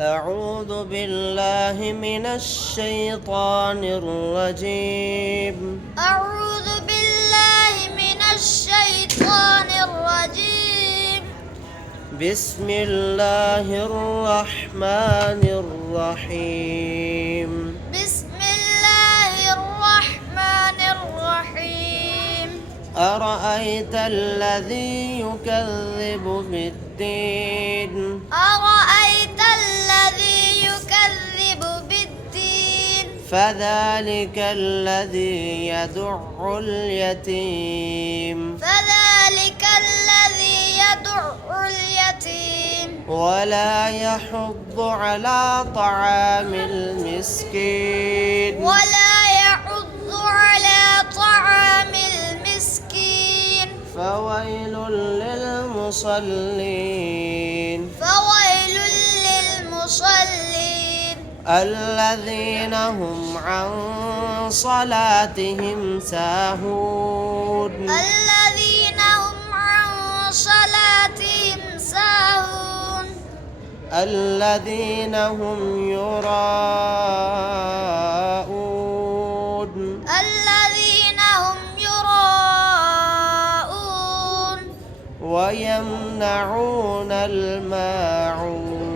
أعوذ بالله من الشيطان الرجيم. أعوذ بالله من الشيطان الرجيم. بسم الله الرحمن الرحيم. بسم الله الرحمن الرحيم. أرأيت الذي يكذب بالدين. أرأيت الذي يكذب بالدين. فذلك الذي يدع اليتيم. فذلك الذي يدع اليتيم. ولا يحض على طعام المسكين. ولا يحض على طعام المسكين. فويل للمصلين. فويل للمصلين. الذين هم عن صلاتهم ساهون. الذين هم عن صلاتهم ساهون. الذين هم يراءون. الذين هم يراءون. ويمنعون الماعون.